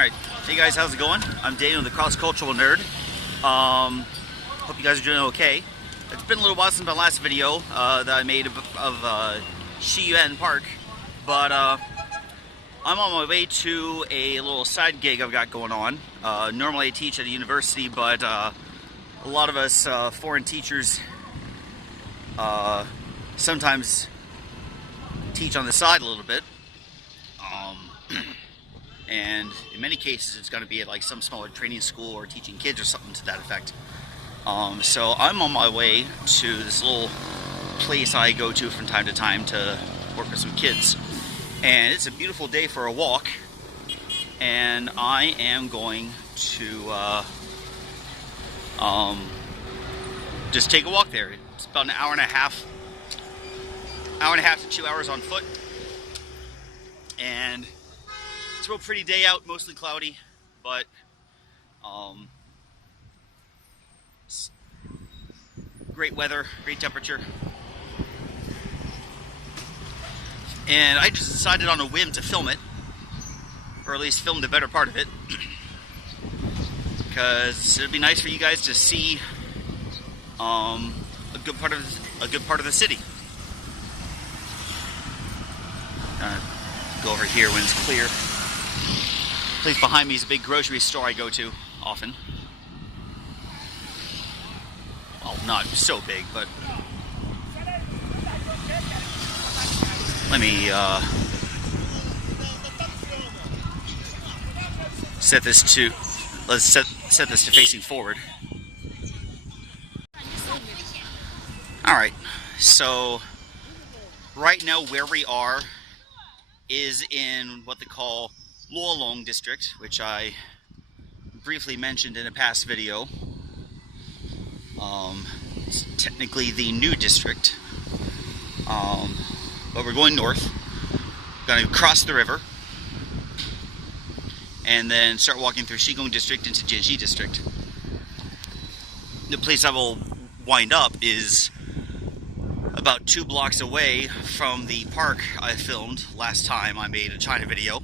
Alright, hey guys, how's it going? I'm Daniel, the cross-cultural nerd. Hope you guys are doing okay. It's been a little while since my last video that I made of Xiyuan Park, but I'm on my way to a little side gig I've got going on. Normally I teach at a university, but a lot of us foreign teachers sometimes teach on the side a little bit. And in many cases it's going to be at like some smaller training school or teaching kids or something to that effect. So I'm on my way to this little place I go to from time to time to work with some kids. And it's a beautiful day for a walk, and I am going to just take a walk there. It's about an hour and a half to 2 hours on foot, and it's a real pretty day out, mostly cloudy, but great weather, great temperature. And I just decided on a whim to film it, or at least film the better part of it, because it'd be nice for you guys to see a good part of the city. Go over here when it's clear. The place behind me is a big grocery store I go to often. Well, not so big, but let me set this to facing forward. All right, so right now where we are is in what they call Luolong District, which I briefly mentioned in a past video. It's technically the new district, but we're going north. We're going to cross the river and then start walking through Qigong District into Jianxi District. The place I will wind up is about 2 blocks away from the park I filmed last time I made a China video.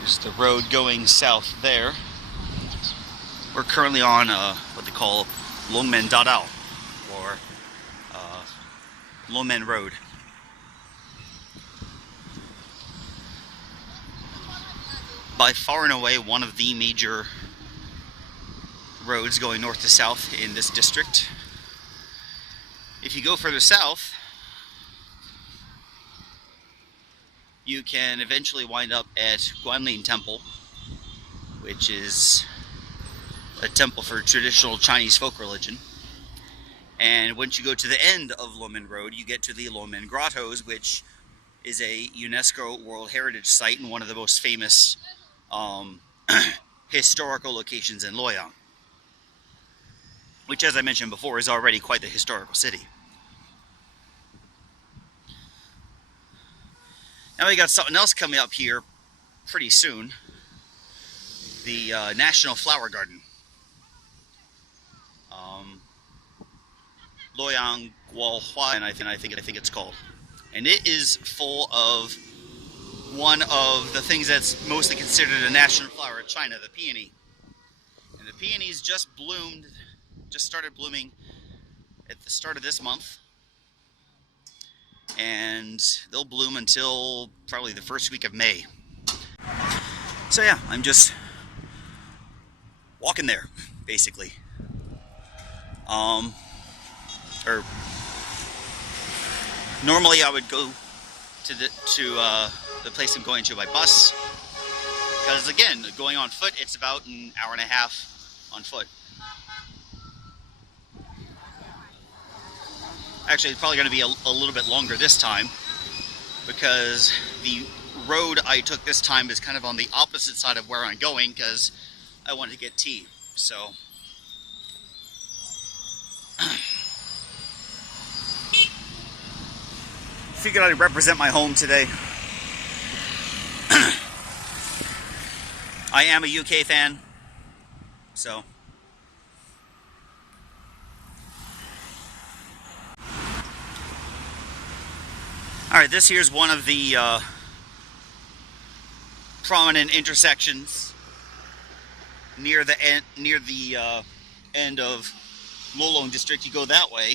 There's the road going south there. We're currently on what they call Longmen Dadao, or Longmen Road. By far and away one of the major roads going north to south in this district. If you go further south, you can eventually wind up at Guanine Temple, which is a temple for traditional Chinese folk religion. And once you go to the end of Longmen Road, you get to the Longmen Grottos, which is a UNESCO World Heritage Site and one of the most famous historical locations in Luoyang, which, as I mentioned before, is already quite the historical city. Now we got something else coming up here pretty soon. The National Flower Garden. Luoyang Guohua, and I think it's called. And it is full of one of the things that's mostly considered a national flower of China, the peony. And the peonies just started blooming at the start of this month. And they'll bloom until probably the first week of May. So yeah, I'm just walking there, basically. Normally I would go to the place I'm going to by bus, because again, going on foot, it's about an hour and a half on foot. Actually, it's probably going to be a little bit longer this time, because the road I took this time is kind of on the opposite side of where I'm going, because I wanted to get tea. So figured I'd represent my home today. I am a UK fan, so Alright, this here's one of the prominent intersections near the end of Luolong District. You go that way,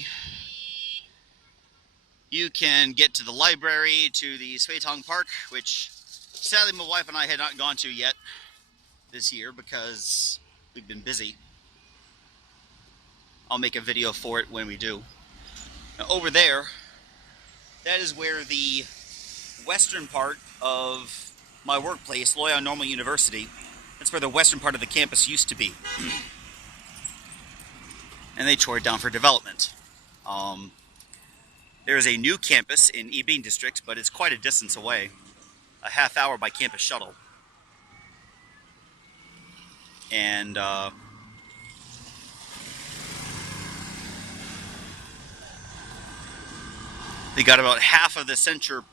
you can get to the library, to the Sweitong Park, which sadly my wife and I had not gone to yet this year because we've been busy. I'll make a video for it when we do. Now, over there, that is where the western part of my workplace, Luoyang Normal University, that's where the western part of the campus used to be. And they tore it down for development. There's a new campus in Gefong District, but it's quite a distance away. A half hour by campus shuttle. And they got about half of the center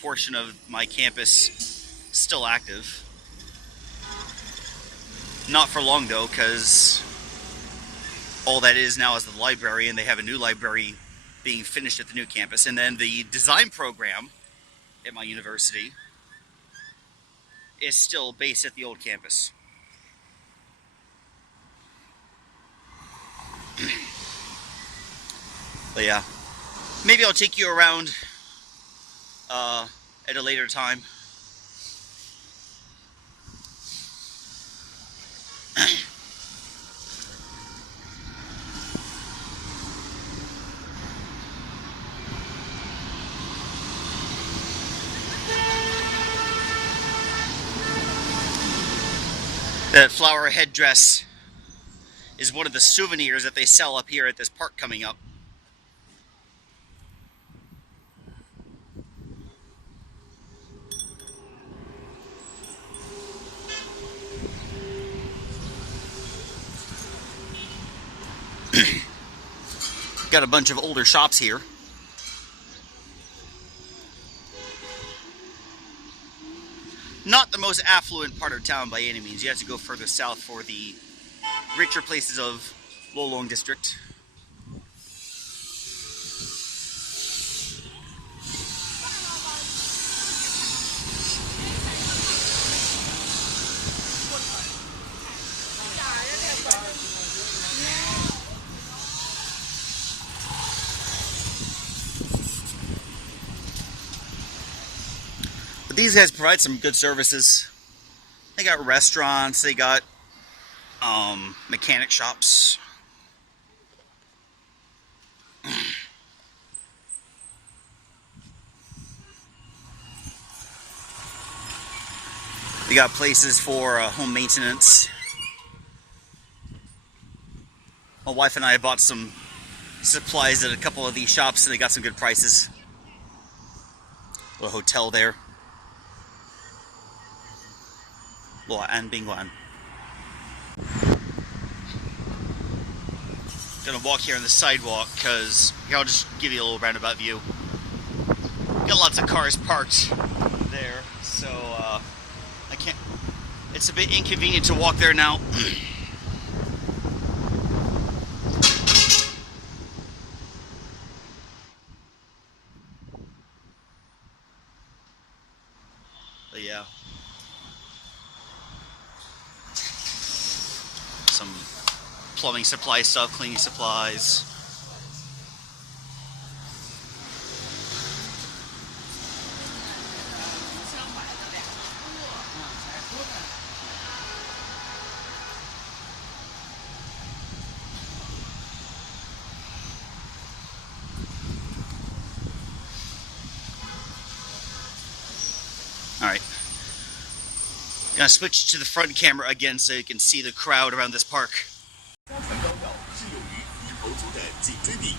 portion of my campus still active. Not for long though, because all that is now is the library, and they have a new library being finished at the new campus. And then the design program at my university is still based at the old campus. But yeah, maybe I'll take you around at a later time. That flower headdress is one of the souvenirs that they sell up here at this park coming up. Got a bunch of older shops here. Not the most affluent part of town by any means. You have to go further south for the richer places of Luolong District. But these guys provide some good services. They got restaurants, they got mechanic shops. They got places for home maintenance. My wife and I bought some supplies at a couple of these shops, and they got some good prices. A little hotel there. Luoyang. Gonna walk here on the sidewalk because here, I'll just give you a little roundabout view. Got lots of cars parked there, so I can't. It's a bit inconvenient to walk there now. But yeah. Some plumbing supply stuff, cleaning supplies. Alright. Gonna switch to the front camera again so you can see the crowd around this park.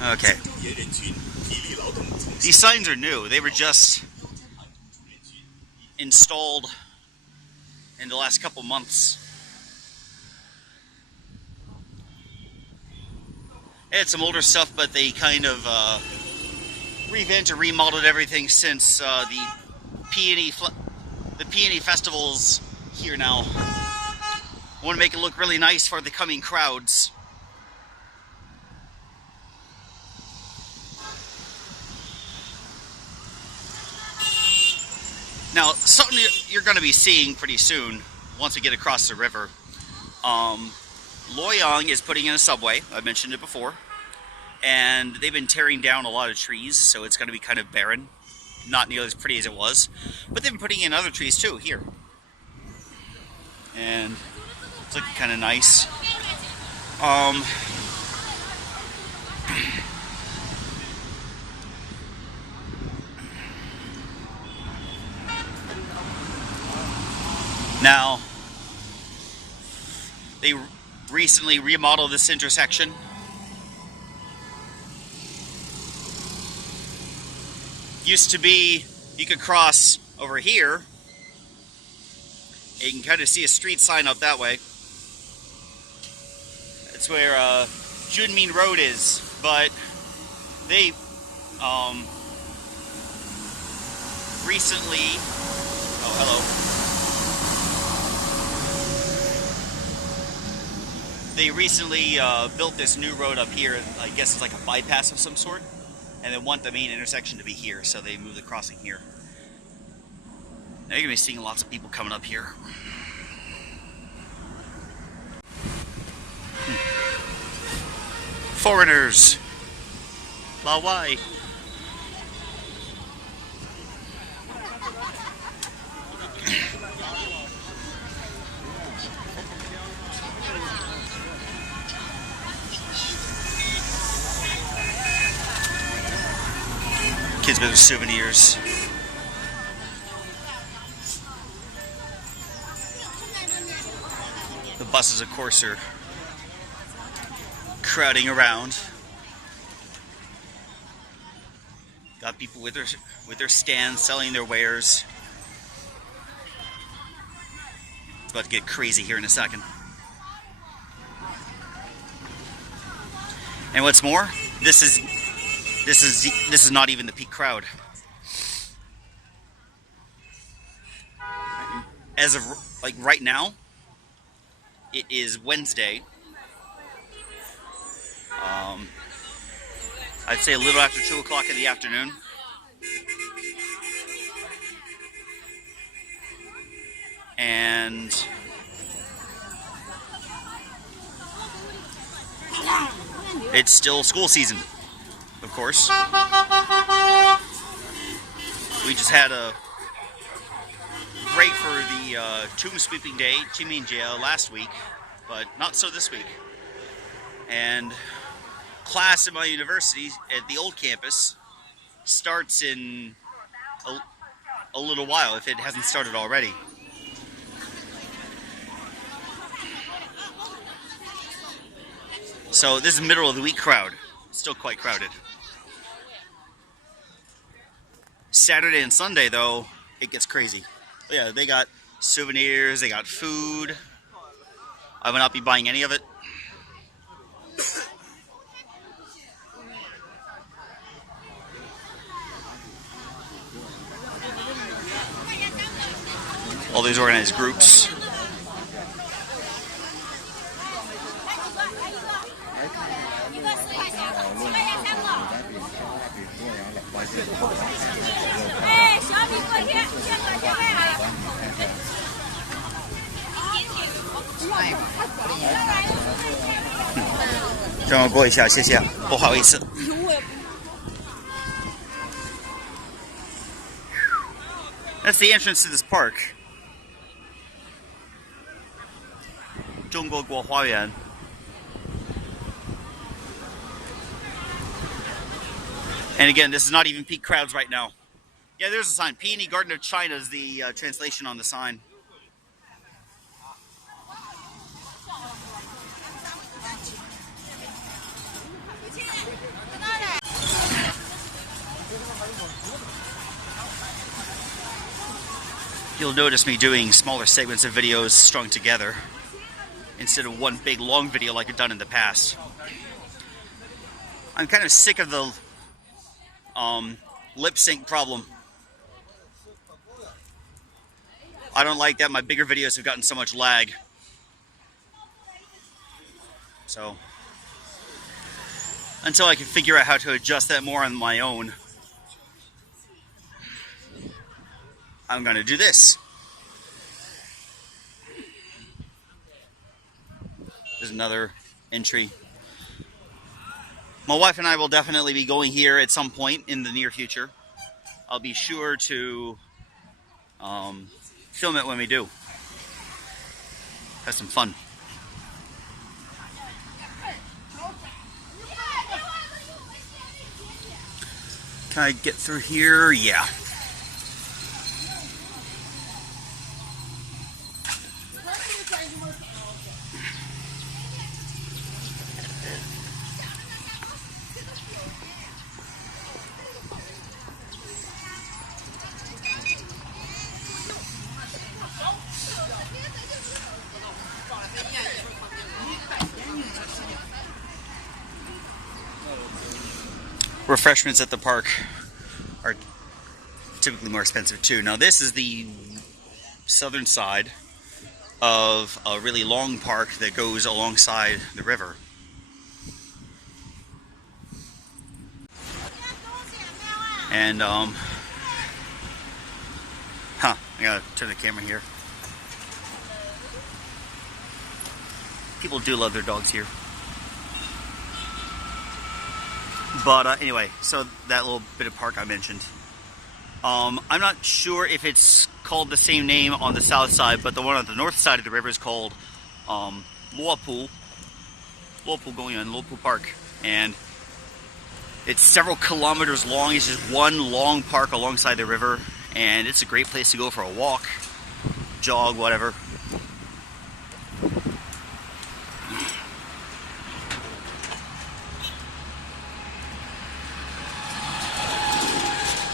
Okay. These signs are new. They were just installed in the last couple months. They had some older stuff, but they kind of revamped or remodeled everything since the peony festivals here now. I want to make it look really nice for the coming crowds. something you're going to be seeing pretty soon once we get across the river. Luoyang is putting in a subway. I mentioned it before. And they've been tearing down a lot of trees, so it's going to be kind of barren. Not nearly as pretty as it was. But they've been putting in other trees too, here. And it's looking kind of nice. Now, they recently remodeled this intersection. Used to be, you could cross over here. You can kind of see a street sign up that way. That's where Guanine Road is, but they recently, oh hello. They recently built this new road up here. I guess it's like a bypass of some sort. And they want the main intersection to be here, so they moved the crossing here. Now you're going to be seeing lots of people coming up here. Foreigners! Lawai! Kids with souvenirs. The buses, of course, are crowding around. Got people with their stands selling their wares. It's about to get crazy here in a second. And what's more, this is not even the peak crowd. As of like right now, it is Wednesday. I'd say a little after 2 o'clock in the afternoon. And it's still school season, of course. We just had a break for the tomb sweeping day, Qingmingjie, last week, but not so this week. And class at my university, at the old campus, starts in a little while, if it hasn't started already. So this is middle of the week crowd. Still quite crowded. Saturday and Sunday, though, it gets crazy. Yeah, they got souvenirs, they got food. I will not be buying any of it. All these organized groups.让我过一下，谢谢，不好意思。That's the entrance to this park. 中国国花园. And again, this is not even peak crowds right now. Yeah, there's a sign. Peony Garden of China is the translation on the sign. You'll notice me doing smaller segments of videos strung together instead of one big long video like I've done in the past. I'm kind of sick of the lip sync problem. I don't like that my bigger videos have gotten so much lag. So, until I can figure out how to adjust that more on my own. I'm going to do this. There's another entry. My wife and I will definitely be going here at some point in the near future. I'll be sure to film it when we do. Have some fun. Can I get through here? Yeah. Refreshments at the park are typically more expensive too. Now this is the southern side of a really long park that goes alongside the river. And I gotta turn the camera here. People do love their dogs here. But anyway, so that little bit of park I mentioned. I'm not sure if it's called the same name on the south side, but the one on the north side of the river is called Luopu Guanine Luopu Park. And it's several kilometers long. It's just one long park alongside the river. And it's a great place to go for a walk, jog, whatever.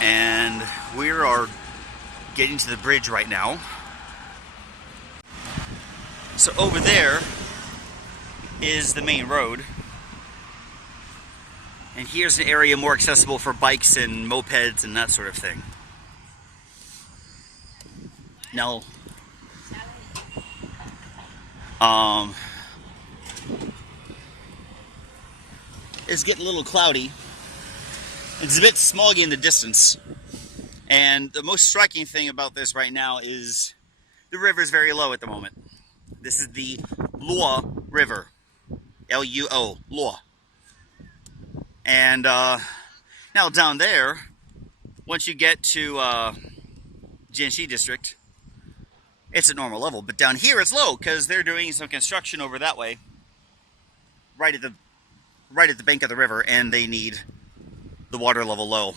And we are getting to the bridge right now. So over there is the main road. And here's an area more accessible for bikes and mopeds and that sort of thing. Now, it's getting a little cloudy. It's a bit smoggy in the distance. And the most striking thing about this right now is the river is very low at the moment. This is the Luo River. L-U-O, Luo. And now down there, once you get to Jianxi District, it's at normal level. But down here it's low because they're doing some construction over that way, right at the bank of the river, and they need the water level low.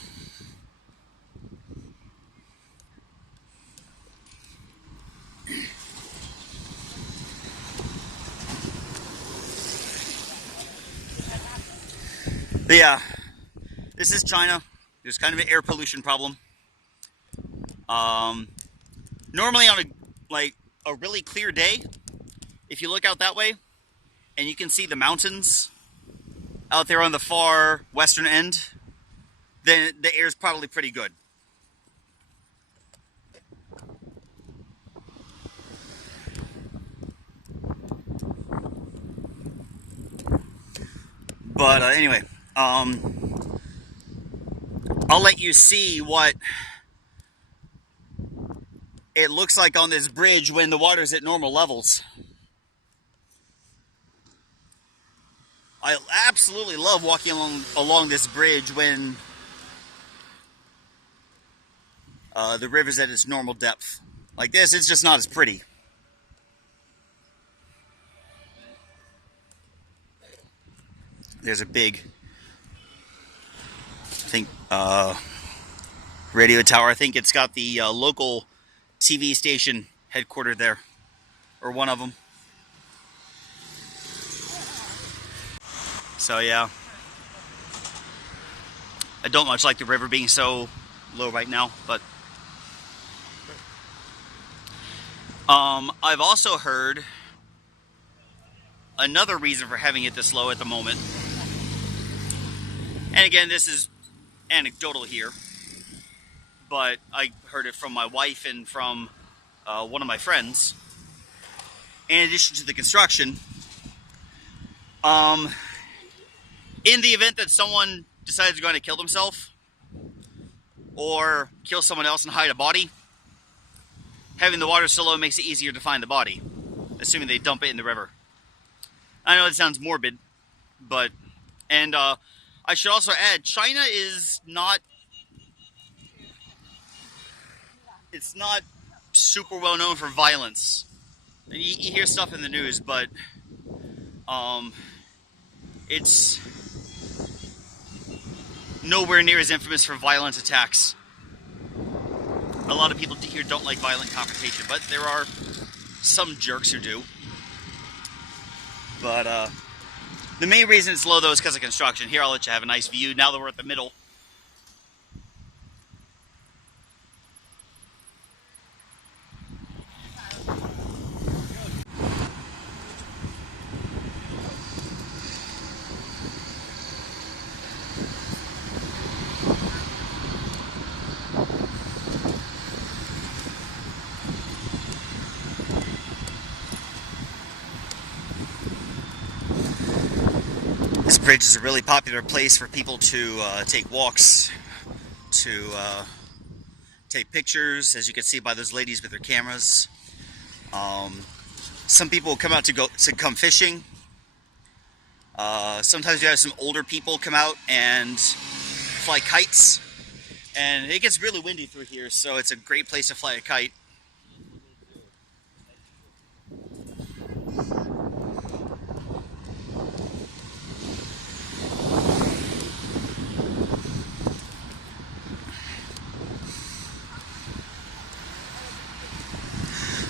But yeah, this is China. There's kind of an air pollution problem. Normally on a really clear day, if you look out that way and you can see the mountains out there on the far western end, then the air is probably pretty good. But anyway, I'll let you see what it looks like on this bridge when the water's at normal levels. I absolutely love walking along this bridge when the river's at its normal depth. Like this, it's just not as pretty. There's a big, I think, radio tower. I think it's got the local TV station headquartered there, or one of them. So yeah, I don't much like the river being so low right now, but I've also heard another reason for having it this low at the moment. And again, this is anecdotal here, but I heard it from my wife and from one of my friends. In addition to the construction, in the event that someone decides they're going to kill themselves or kill someone else and hide a body, having the water so low makes it easier to find the body, assuming they dump it in the river. I know it sounds morbid, but... And I should also add, China is not... It's not super well known for violence. You hear stuff in the news, but it's nowhere near as infamous for violent attacks. A lot of people here don't like violent confrontation, but there are some jerks who do. But the main reason it's low, though, is because of construction. Here, I'll let you have a nice view now that we're at the middle. This bridge is a really popular place for people to take walks, to take pictures, as you can see by those ladies with their cameras. Some people come out to come fishing. Sometimes you have some older people come out and fly kites. And it gets really windy through here, so it's a great place to fly a kite.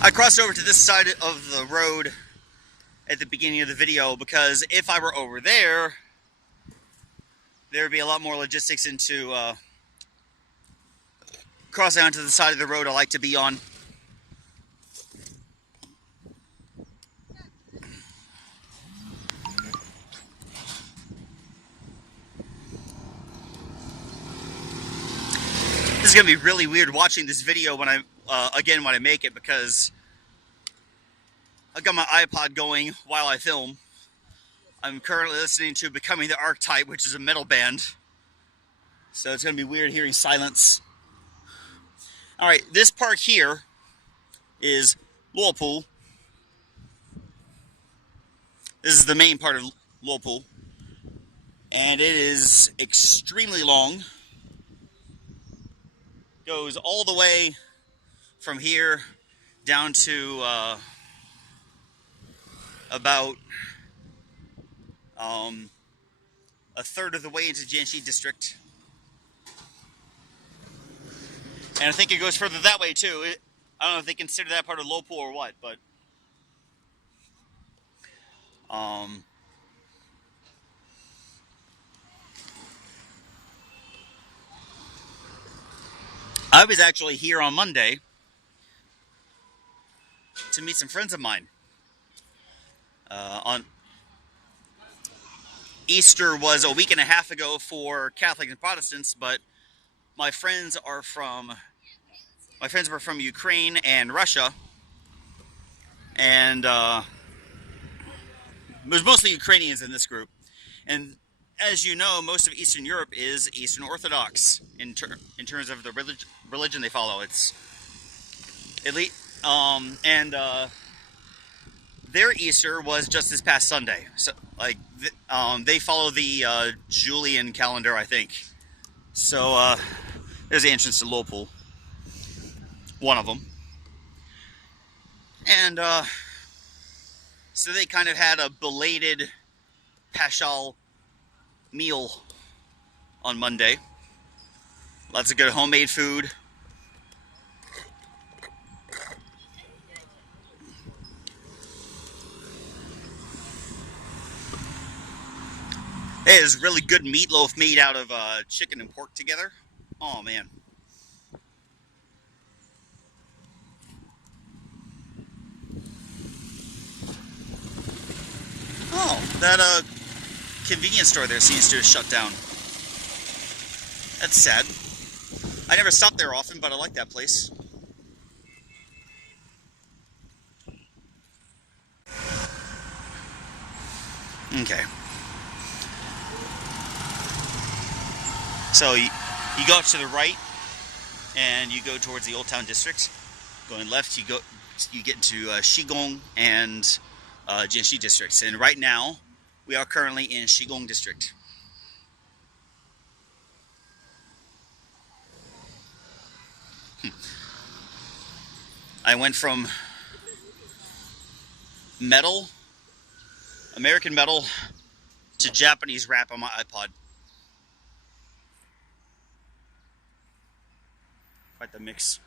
I crossed over to this side of the road at the beginning of the video because if I were over there, there would be a lot more logistics into crossing onto the side of the road I like to be on. This is going to be really weird watching this video when I make it, because I've got my iPod going while I film. I'm currently listening to Becoming the Archetype, which is a metal band. So it's going to be weird hearing silence. Alright, this part here is Luopool. This is the main part of Luopool. And it is extremely long. Goes all the way from here down to about a third of the way into Jianxi District. And I think it goes further that way too. I don't know if they consider that part of Luopool or what, but I was actually here on Monday to meet some friends of mine. On Easter was a week and a half ago for Catholics and Protestants, but my friends were from Ukraine and Russia, and there's mostly Ukrainians in this group. And as you know, most of Eastern Europe is Eastern Orthodox in terms of the religion they follow. It's elite, their Easter was just this past Sunday. So, like, they follow the Julian calendar, I think. So, there's the entrance to Luopool. One of them. And, so they kind of had a belated Paschal meal on Monday. Lots of good homemade food. It is really good meatloaf made out of chicken and pork together. Oh, man. Oh, that convenience store there seems to have shut down. That's sad. I never stop there often, but I like that place. Okay. So you go to the right, and you go towards the Old Town District. Going left, you get into Qigong and Jianxi districts. And right now, we are currently in Qigong District. I went from metal, American metal, to Japanese rap on my iPod. Quite the mix.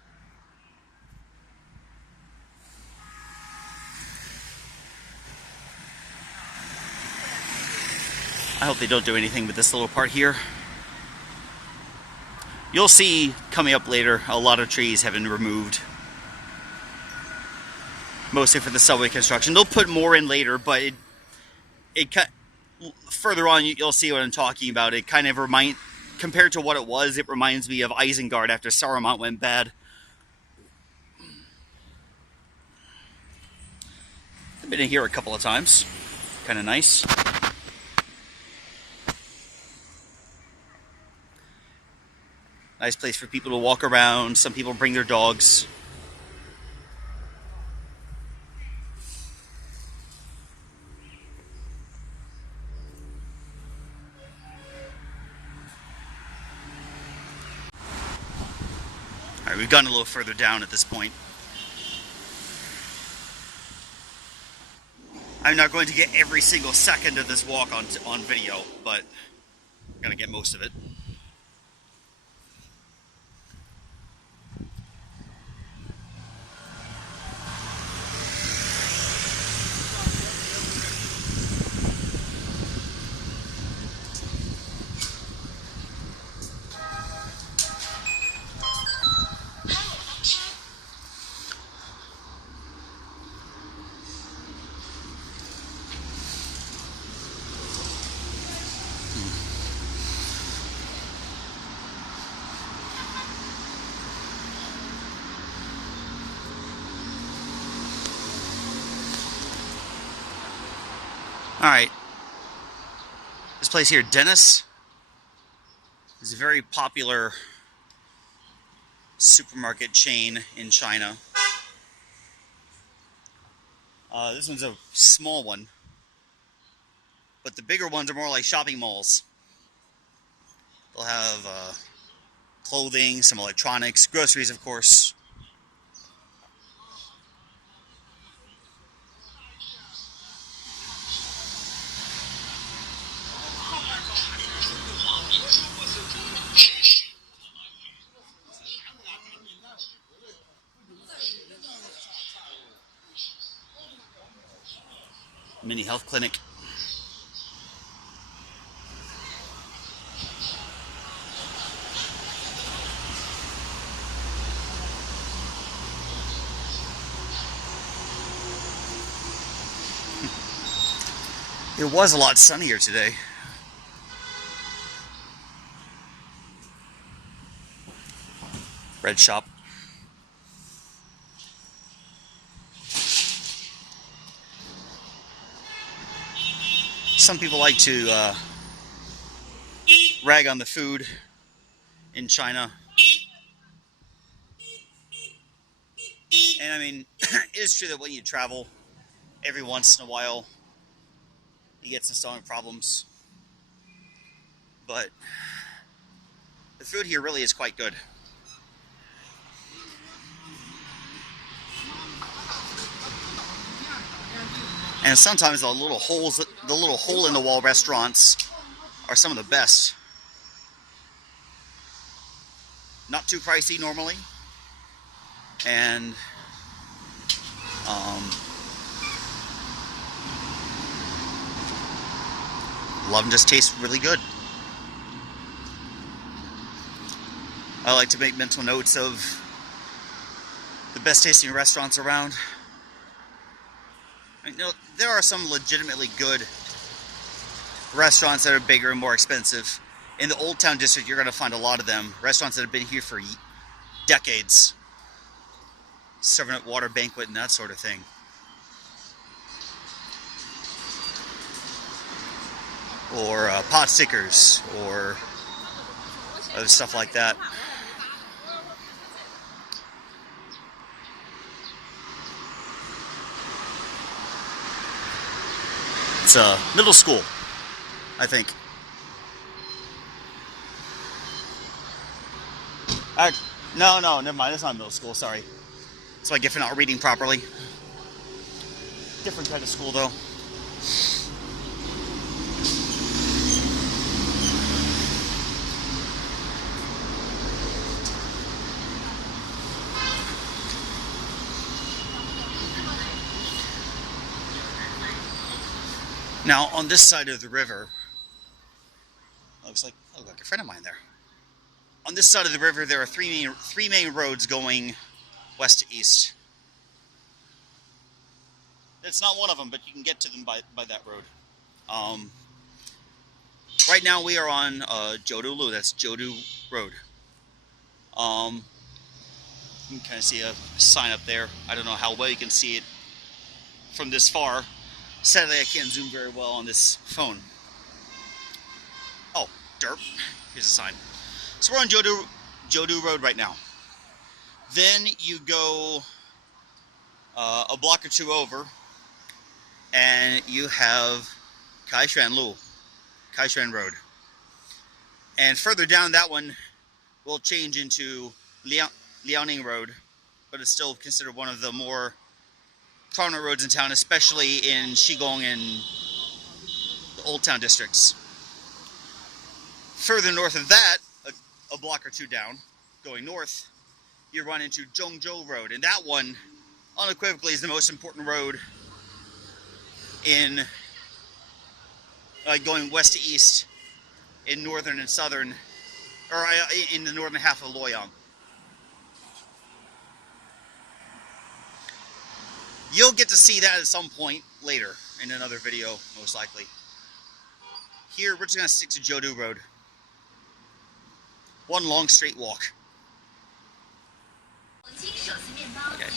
I hope they don't do anything with this little part here. You'll see coming up later a lot of trees have been removed. Mostly for the subway construction. They'll put more in later, but further on you'll see what I'm talking about. It kind of compared to what it was, it reminds me of Isengard after Saruman went bad. I've been in here a couple of times. Kind of nice. Nice place for people to walk around. Some people bring their dogs. Alright, we've gotten a little further down at this point. I'm not going to get every single second of this walk on video, but I'm going to get most of it. Alright, this place here, Dennis, is a very popular supermarket chain in China. This one's a small one, but the bigger ones are more like shopping malls. They'll have clothing, some electronics, groceries, of course. Mini health clinic. It was a lot sunnier today. Bread shop. Some people like to rag on the food in China. And I mean, it is true that when you travel, every once in a while, you get some stomach problems. But the food here really is quite good. And sometimes the little hole in the wall restaurants are some of the best. Not too pricey normally, and a lot of them just taste really good. I like to make mental notes of the best tasting restaurants around. You know, there are some legitimately good restaurants that are bigger and more expensive. In the Old Town District, you're going to find a lot of them. Restaurants that have been here for decades. Serving up water banquet and that sort of thing. Or pot stickers, or other stuff like that. It's a middle school, I think. No, never mind. It's not middle school. Sorry. That's why Gefong not reading properly. Different kind of school, though. Now, on this side of the river, looks like a friend of mine there. On this side of the river, there are three main roads going west to east. It's not one of them, but you can get to them by that road. Right now, we are on Jodu. That's Jodu Road. You can kind of see a sign up there. I don't know how well you can see it from this far. Sadly, I can't zoom very well on this phone. Oh, derp. Here's a sign. So we're on Jodu Road right now. Then you go a block or two over, and you have Kaishan Road. And further down that one will change into Liaoning Road, but it's still considered one of the more prominent roads in town, especially in Qigong and the Old Town districts. Further north of that, a block or two down, going north, you run into Dongjo Road, and that one unequivocally is the most important road in going west to east in northern and southern, or in the northern half of Luoyang. You'll get to see that at some point later in another video, most likely. Here, we're just going to stick to Jodu Road. One long straight walk. Okay.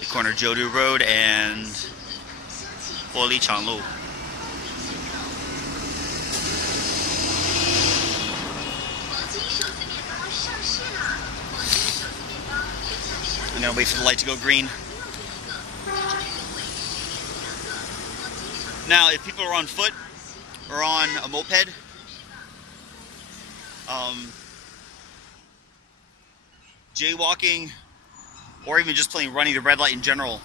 The corner Jodu Road and Huoli Changlu. I'm gonna wait for the light to go green. Now, if people are on foot or on a moped, jaywalking, or even just plain running the red light in general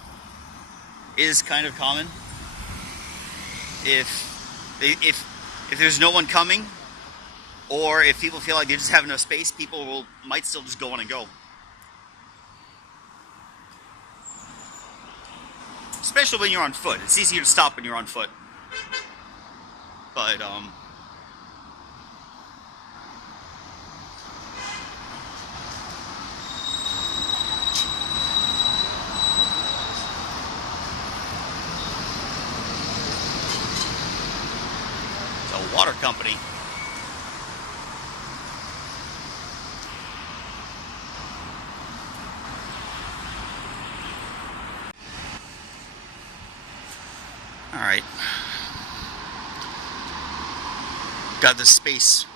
is kind of common. If there's no one coming, or if people feel like they just have enough space, people might still just go on and go. Especially when you're on foot. It's easier to stop when you're on foot. But, it's a water company. Alright. Got this space.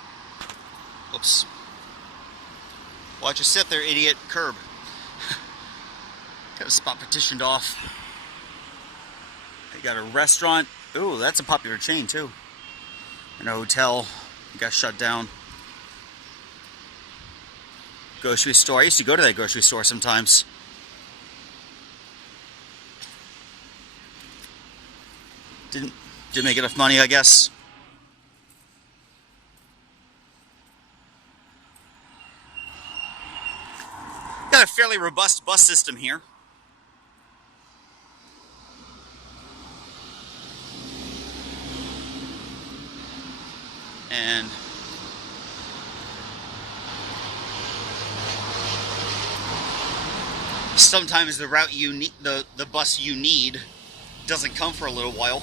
Oops. Watch you sit there, idiot. Curb. Got a spot petitioned off. They got a restaurant. Ooh, that's a popular chain too. And a hotel. Got shut down. Grocery store. I used to go to that grocery store sometimes. Didn't make enough money, I guess. Got a fairly robust bus system here. And sometimes the route you need, the bus you need, doesn't come for a little while.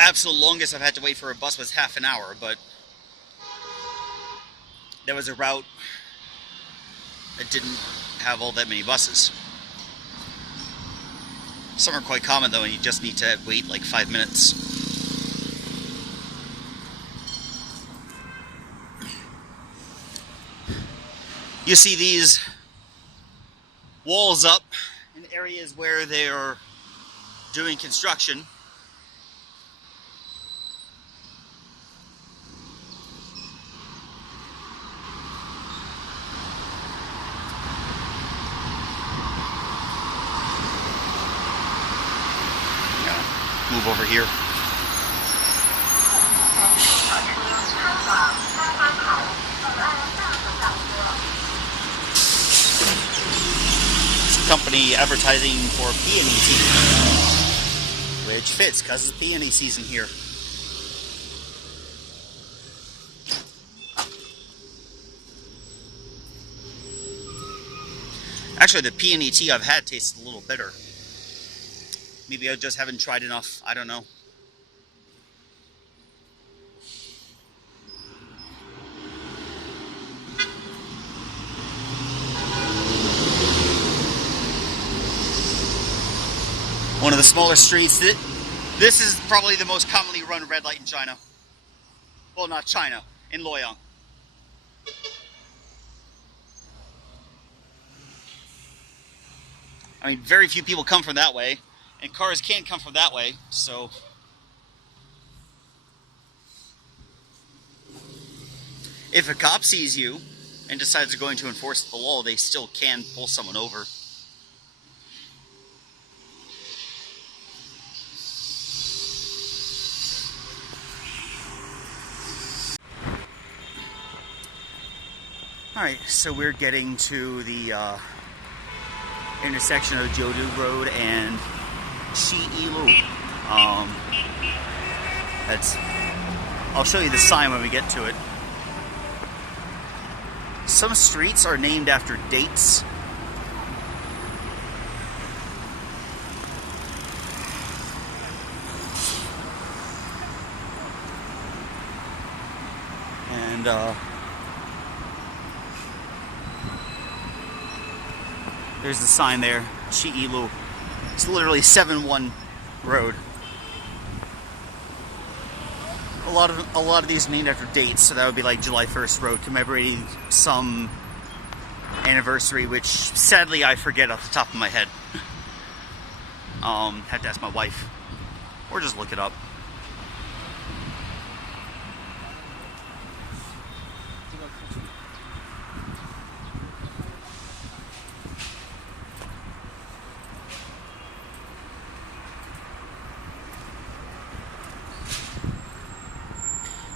Absolute longest I've had to wait for a bus was half an hour, but there was a route that didn't have all that many buses. Some are quite common though, and you just need to wait like 5 minutes. You see these walls up in areas where they're doing construction. Move over here. Company advertising for peony season, which fits because it's peony season here. Actually, the peony tea I've had tastes a little bitter. Maybe I just haven't tried enough. I don't know. One of the smaller streets. This is probably the most commonly run red light in China. Well, not China, in Luoyang. I mean, very few people come from that way, and cars can't come from that way, so... If a cop sees you and decides they're going to enforce the law, they still can pull someone over. Alright, so we're getting to the intersection of Dongjo Road and Qigong. I'll show you the sign when we get to it. Some streets are named after dates. And there's the sign there, Qigong. It's literally 7-1 road. A lot of these are named after dates, so that would be like July 1st Road, commemorating some anniversary, which sadly I forget off the top of my head. Have to ask my wife, or just look it up.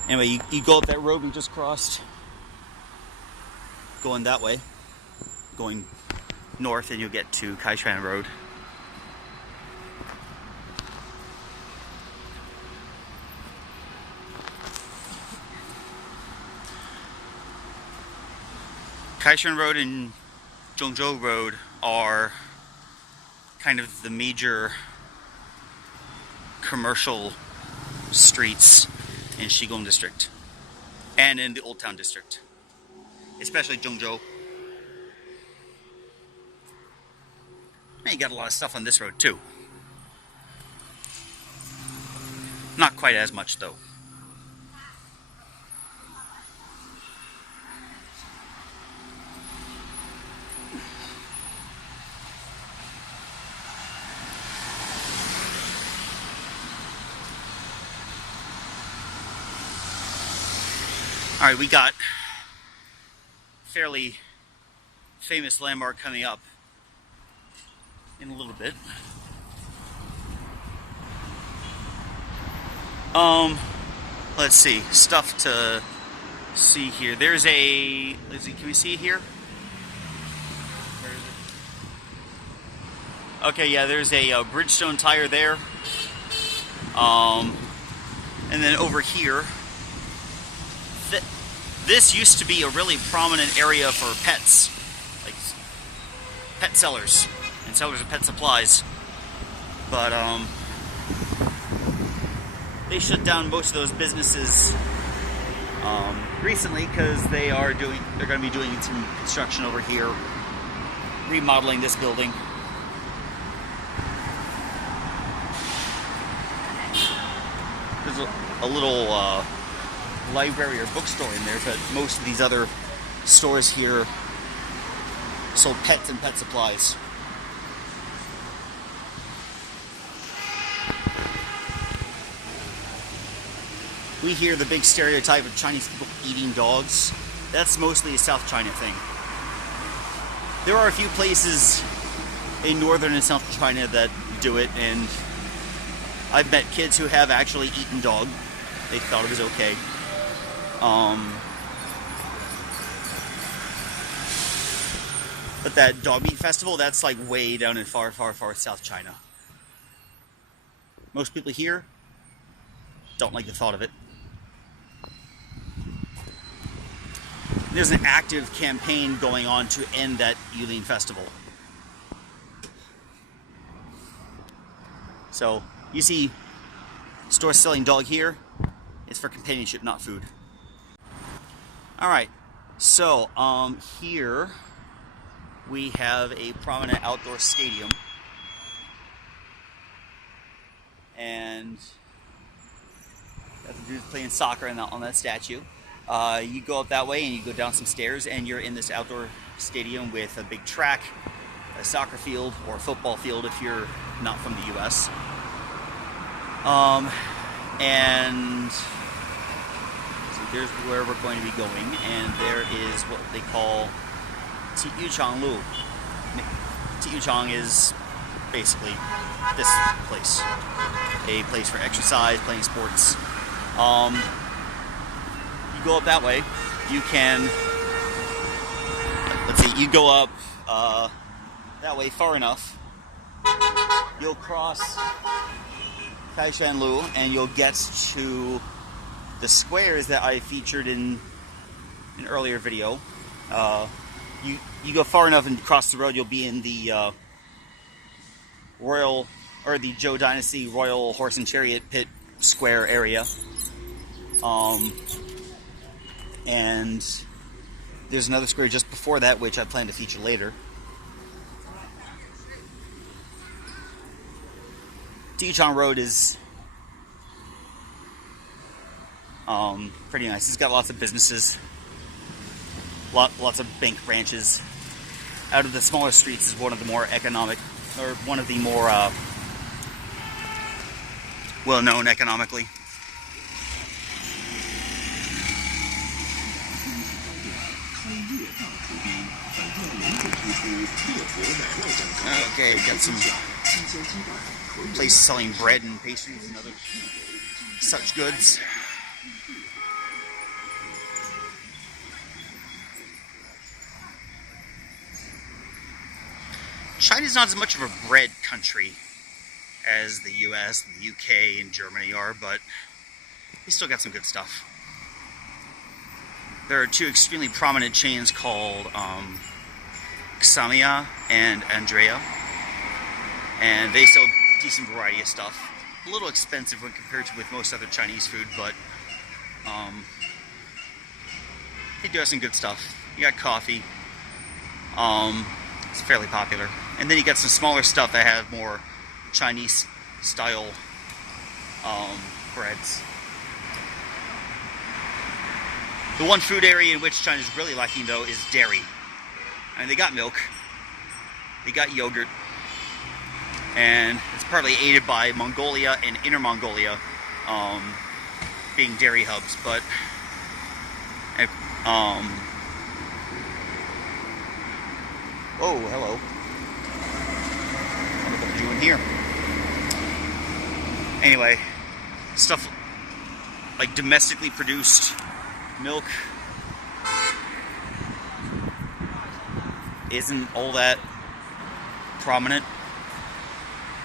Anyway, you go up that road we just crossed, going that way, going north, and you'll get to Kaishan Road. Kaishan Road and Dongjo Road are kind of the major commercial streets in Qigong District and in the Old Town District, especially Dongjo. And you got a lot of stuff on this road too. Not quite as much though. Alright, we got a fairly famous landmark coming up in a little bit. Let's see, stuff to see here. There's a, let's see, can we see it here? Where is it? Okay, yeah, there's a Bridgestone tire there. And then over here, this used to be a really prominent area for pets, like pet sellers and sellers of pet supplies. But they shut down most of those businesses recently because they're going to be doing some construction over here, remodeling this building. There's a little library or bookstore in there, but most of these other stores here sold pets and pet supplies. We hear the big stereotype of Chinese people eating dogs. That's mostly a South China thing. There are a few places in northern and South China that do it, and I've met kids who have actually eaten dog. They thought it was okay. But that dog meat festival, that's like way down in far, far, far South China. Most people here don't like the thought of it. There's an active campaign going on to end that Yuling festival. So, you see stores selling dog here. It's for companionship, not food. Alright, so here we have a prominent outdoor stadium. And that's the dude playing soccer on that statue. You go up that way and you go down some stairs and you're in this outdoor stadium with a big track, a soccer field, or a football field if you're not from the US. And so there's where we're going to be going, and there is what they call Tiyuchang Lu. Tiyuchang is basically this place, a place for exercise, playing sports. You go up that way, you can, let's see, you go up that way far enough, you'll cross Taishan and you'll get to the squares that I featured in an earlier video. You go far enough and cross the road, you'll be in the Royal, or the Zhou Dynasty Royal Horse and Chariot Pit Square area. And there's another square just before that, which I plan to feature later. Dongjo Road is pretty nice. It's got lots of businesses, lots of bank branches. Out of the smaller streets is one of the more economic, or one of the more well-known economically. Okay, got some places selling bread and pastries and other such goods. China's not as much of a bread country as the US, the UK, and Germany are, but they still got some good stuff. There are two extremely prominent chains called Xamia and Andrea, and they sell a decent variety of stuff. A little expensive when compared to with most other Chinese food, but they do have some good stuff. You got coffee. It's fairly popular. And then you got some smaller stuff that have more Chinese style breads. The one food area in which China is really lacking, though, is dairy. I mean, they got milk, they got yogurt, and it's partly aided by Mongolia and Inner Mongolia being dairy hubs, but oh, hello. I wonder what they're doing here. Anyway, stuff like domestically produced milk isn't all that prominent.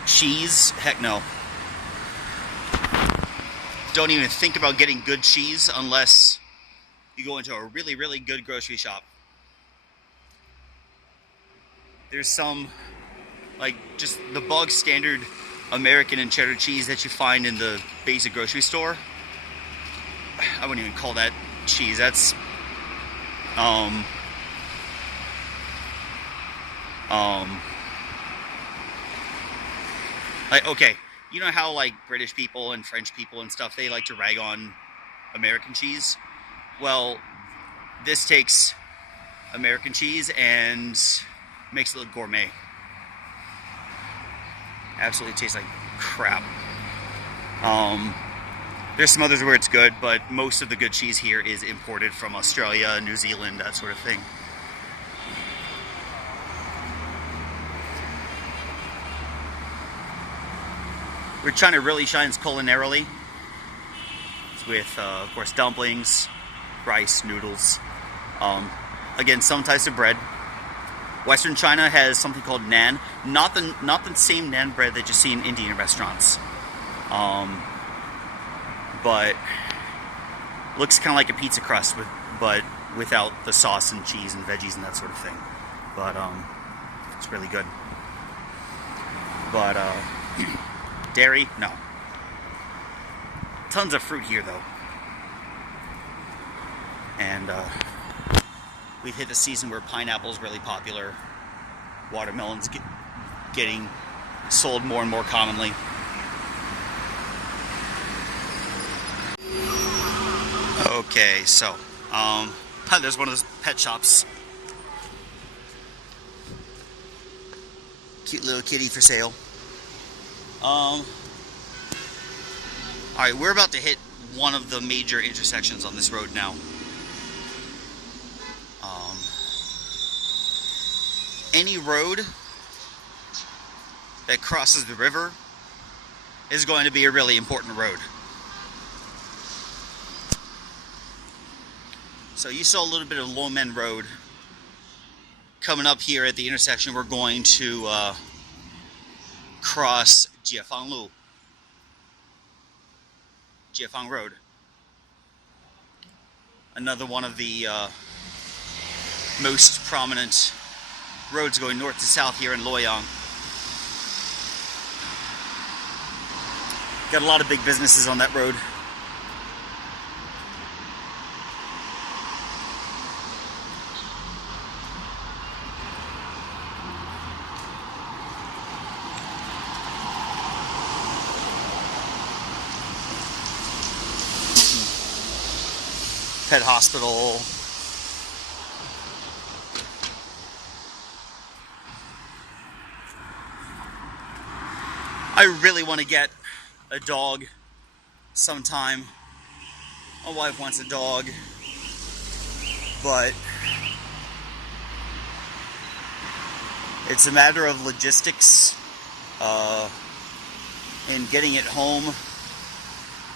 Cheese, heck no. Don't even think about getting good cheese unless you go into a really, really good grocery shop. There's some, like, just the bog standard American and cheddar cheese that you find in the basic grocery store. I wouldn't even call that cheese. That's like, okay, you know how like British people and French people and stuff, they like to rag on American cheese? Well, this takes American cheese and makes it look gourmet. Absolutely tastes like crap. There's some others where it's good, but most of the good cheese here is imported from Australia, New Zealand, that sort of thing. We're trying to really shine culinarily with, of course, dumplings, rice, noodles. Again, some types of bread. Western China has something called naan, not the same naan bread that you see in Indian restaurants, but looks kind of like a pizza crust, but without the sauce and cheese and veggies and that sort of thing. But it's really good. But dairy, no. Tons of fruit here, though, and we've hit the season where pineapple's really popular. Watermelons getting sold more and more commonly. Okay, so there's one of those pet shops. Cute little kitty for sale. Alright, we're about to hit one of the major intersections on this road now. Any road that crosses the river is going to be a really important road. So you saw a little bit of Luoyang Road. Coming up here at the intersection, we're going to cross Gefong Road. Another one of the most prominent roads going north to south here in Luoyang. Got a lot of big businesses on that road. Pet hospital. I really want to get a dog sometime. My wife wants a dog, but it's a matter of logistics and getting it home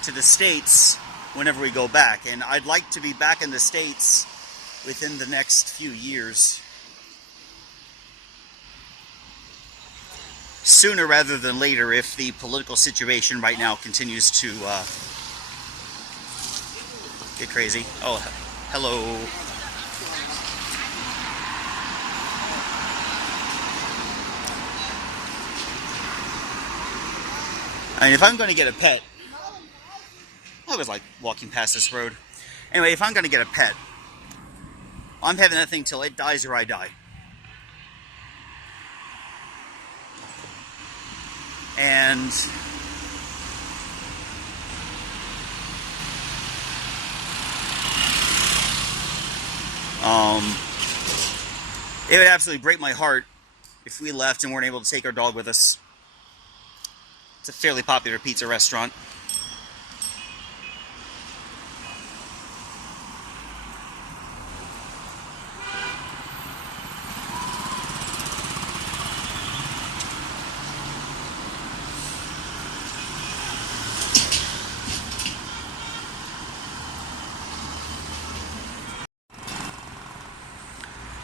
to the States whenever we go back. And I'd like to be back in the States within the next few years. Sooner rather than later, if the political situation right now continues to get crazy. Oh, hello. I mean, if I'm going to get a pet, I was like walking past this road. Anyway, if I'm going to get a pet, I'm having that thing till it dies or I die. And it would absolutely break my heart if we left and weren't able to take our dog with us. It's a fairly popular pizza restaurant.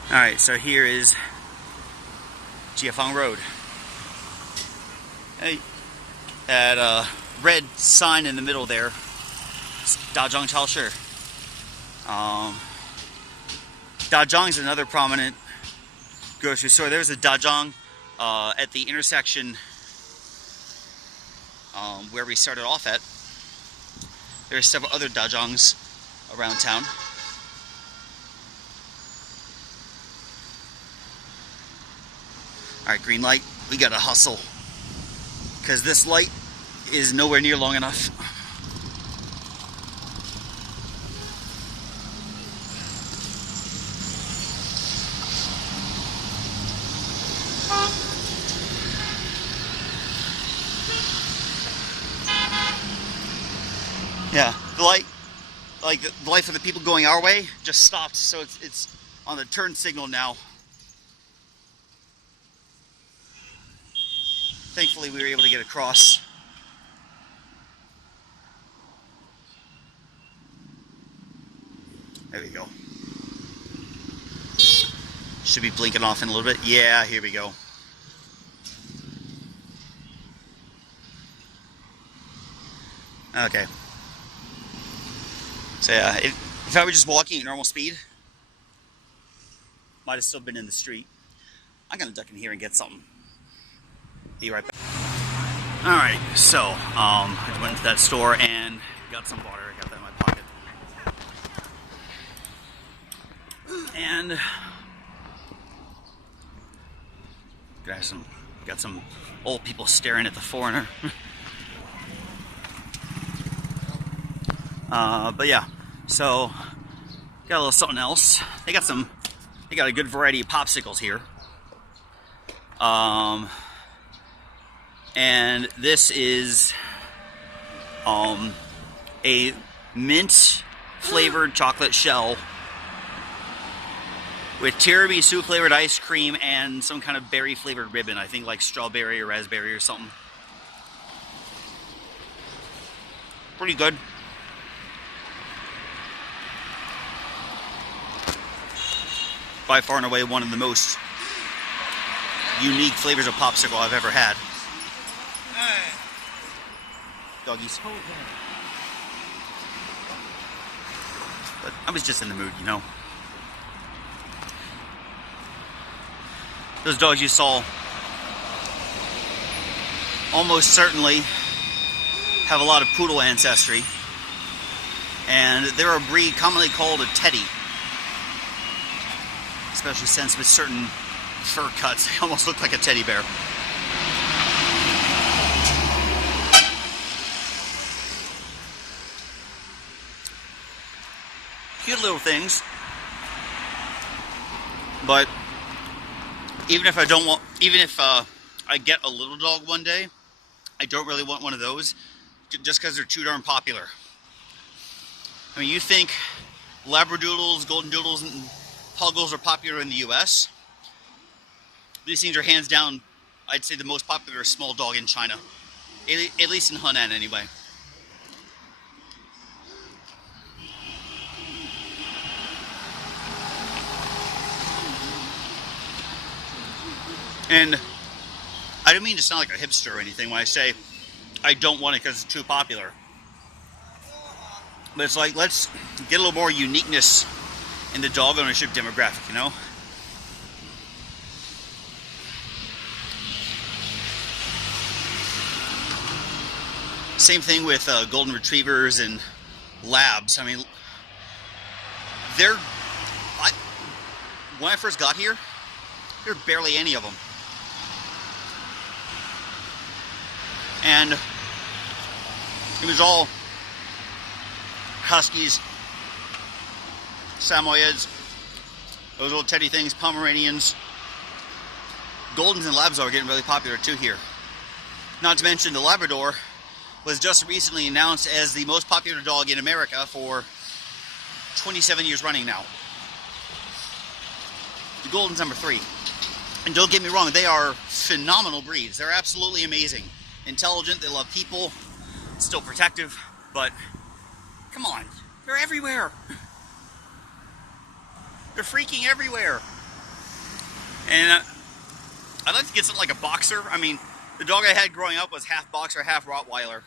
Alright, so here is Gefong Road. Hey, that red sign in the middle there, it's Dongjo Road. Dongjo is another prominent grocery store. There's a Dongjo at the intersection where we started off at. There are several other Dongjongs around town. Alright, green light, we gotta hustle, because this light is nowhere near long enough. Yeah, the light, like the light for the people going our way, just stopped, so it's on the turn signal now. Thankfully, we were able to get across. There we go. Should be blinking off in a little bit. Yeah, here we go. Okay. So yeah, if I were just walking at normal speed, might have still been in the street. I'm gonna duck in here and get something. Be right back. Alright, so I just went into that store and got some water. I got that in my pocket. And got some old people staring at the foreigner. But yeah, so got a little something else. They got a good variety of popsicles here. And this is a mint flavored chocolate shell with tiramisu flavored ice cream and some kind of berry flavored ribbon. I think like strawberry or raspberry or something. Pretty good. By far and away one of the most unique flavors of popsicle I've ever had. Doggies. But I was just in the mood, you know. Those dogs you saw almost certainly have a lot of poodle ancestry. And they're a breed commonly called a teddy. Especially since with certain fur cuts, they almost look like a teddy bear. Cute little things. But even if I get a little dog one day, I don't really want one of those just because they're too darn popular. I mean, you think Labradoodles, Golden Doodles, and Puggles are popular in the US. These things are hands down, I'd say, the most popular small dog in China. At least in Hunan, anyway. And I don't mean to sound like a hipster or anything when I say I don't want it because it's too popular. But it's like, let's get a little more uniqueness in the dog ownership demographic, you know? Same thing with golden retrievers and labs. I mean, when I first got here, there were barely any of them. And it was all Huskies, Samoyeds, those little teddy things, Pomeranians. Goldens and Labs are getting really popular too here. Not to mention the Labrador was just recently announced as the most popular dog in America for 27 years running now. The Golden's number 3. And don't get me wrong, they are phenomenal breeds. They're absolutely amazing. Intelligent, they love people, still protective, but come on, they're everywhere. They're freaking everywhere. And I'd like to get something like a boxer. I mean, the dog I had growing up was half boxer, half Rottweiler.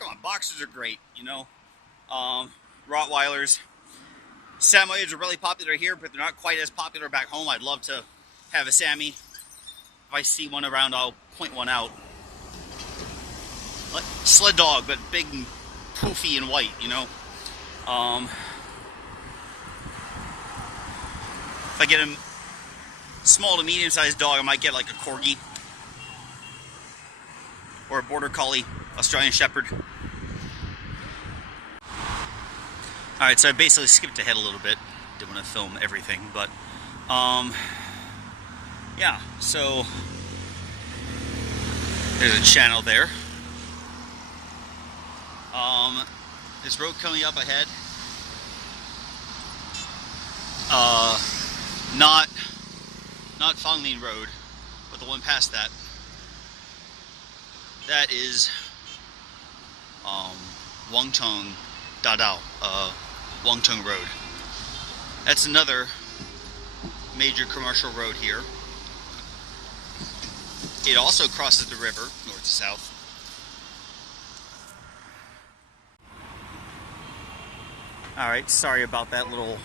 Come on, boxers are great, you know. Rottweilers. Samoyeds are really popular here, but they're not quite as popular back home. I'd love to have a Sammy. If I see one around, I'll point one out. Like sled dog, but big and poofy and white, you know. If I get a small to medium-sized dog, I might get like a Corgi or a Border Collie, Australian Shepherd. Alright, so I basically skipped ahead a little bit. Didn't want to film everything, but yeah, so there's a channel there. This road coming up ahead, not Fangling Road, but the one past that. That is Wangtong Dadao, Wangtong Road. That's another major commercial road here. It also crosses the river north to south. Alright, sorry about that little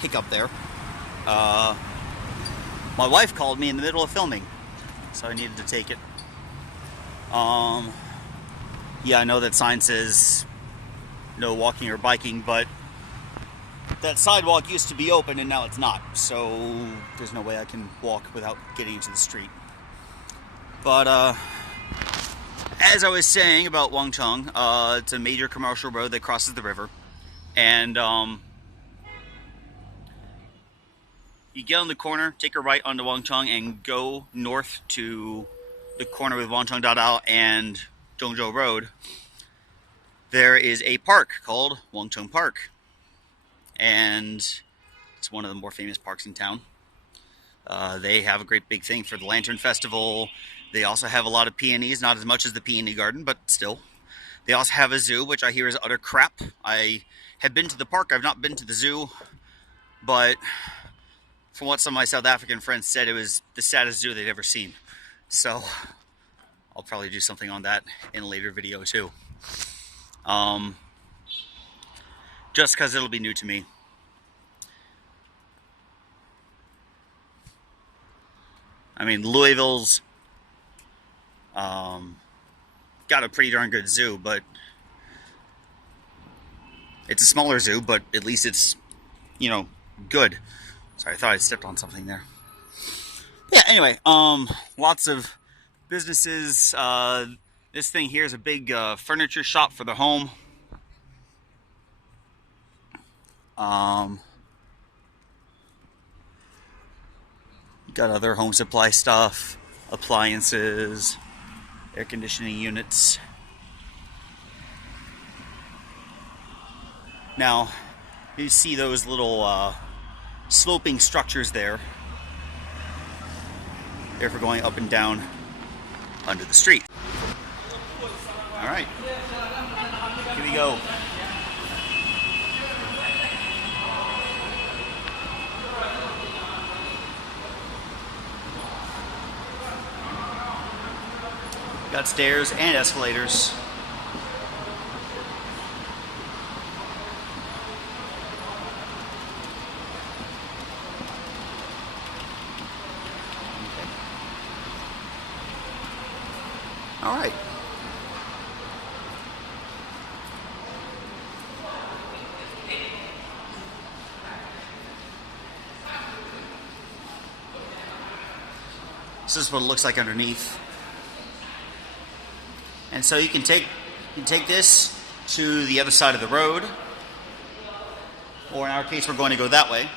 hiccup there. My wife called me in the middle of filming, so I needed to take it. Yeah, I know that sign says no walking or biking, but that sidewalk used to be open and now it's not, so there's no way I can walk without getting into the street. But as I was saying about Wangtong, it's a major commercial road that crosses the river, and you get on the corner, take a right onto Wangtong, and go north to the corner with Wangtong Dadao and Dongjo Road. There is a park called Wangtong Park, and it's one of the more famous parks in town. They have a great big thing for the Lantern Festival. They also have a lot of peonies, not as much as the peony garden, but still. They also have a zoo, which I hear is utter crap. I have been to the park, I've not been to the zoo, but from what some of my South African friends said, it was the saddest zoo they'd ever seen. So I'll probably do something on that in a later video too. Just because it'll be new to me. I mean, Louisville's got a pretty darn good zoo, but it's a smaller zoo, but at least it's, you know, good. Sorry, I thought I stepped on something there. Yeah, anyway, lots of businesses. This thing here is a big furniture shop for the home. Got other home supply stuff, appliances, air conditioning units. Now, you see those little sloping structures there. They're for going up and down under the street. All right, here we go. Got stairs and escalators. Okay. All right. This is what it looks like underneath. And so you can take this to the other side of the road, or in our case we're going to go that way